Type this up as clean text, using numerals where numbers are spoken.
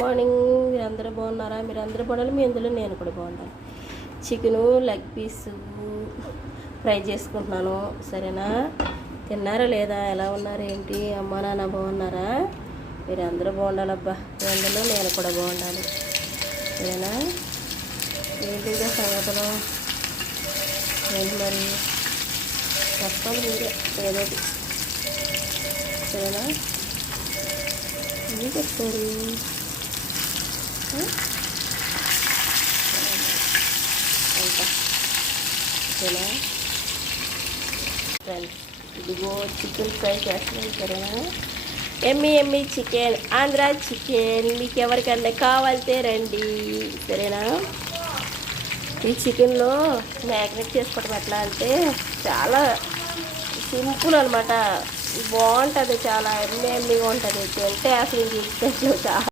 Morning. మీరందరూ బాగున్నారా? మీరందరూ బాగుండాలి, మీ అందులో నేను కూడా బాగుండాలి. చికెను లెగ్ పీస్ ఫ్రై చేసుకుంటున్నాను, సరేనా? తిన్నారా లేదా? ఎలా ఉన్నారు ఏంటి? అమ్మ నాన్న బాగున్నారా? మీరు అందరూ బాగుండాలబ్బా, మీ అందులో నేను కూడా బాగుండాలి, సరేనా? ఏంటిగా సంగతులు ఏంటి మరి? చెప్పాలి మీరే ఏదోటి, సరేనా? ఏం చెప్తారు? అంతా ఓకేనా ఫ్రెండ్స్? ఇదిగో చికెన్ ఫ్రై చేస్తున్నాను, సరేనా? ఎమ్మి చికెన్, ఆంధ్ర చికెన్. మీకు ఎవరికన్నా కావాలితే రండి, సరేనా? ఈ చికెన్లో మ్యాగ్నేట్ చేసుకోవడం ఎట్లా అంటే చాలా సింపుల్ అనమాట. బాగుంటుంది, చాలా ఎమ్మిగా ఉంటుంది. తింటే అసలు ఇంక చాలా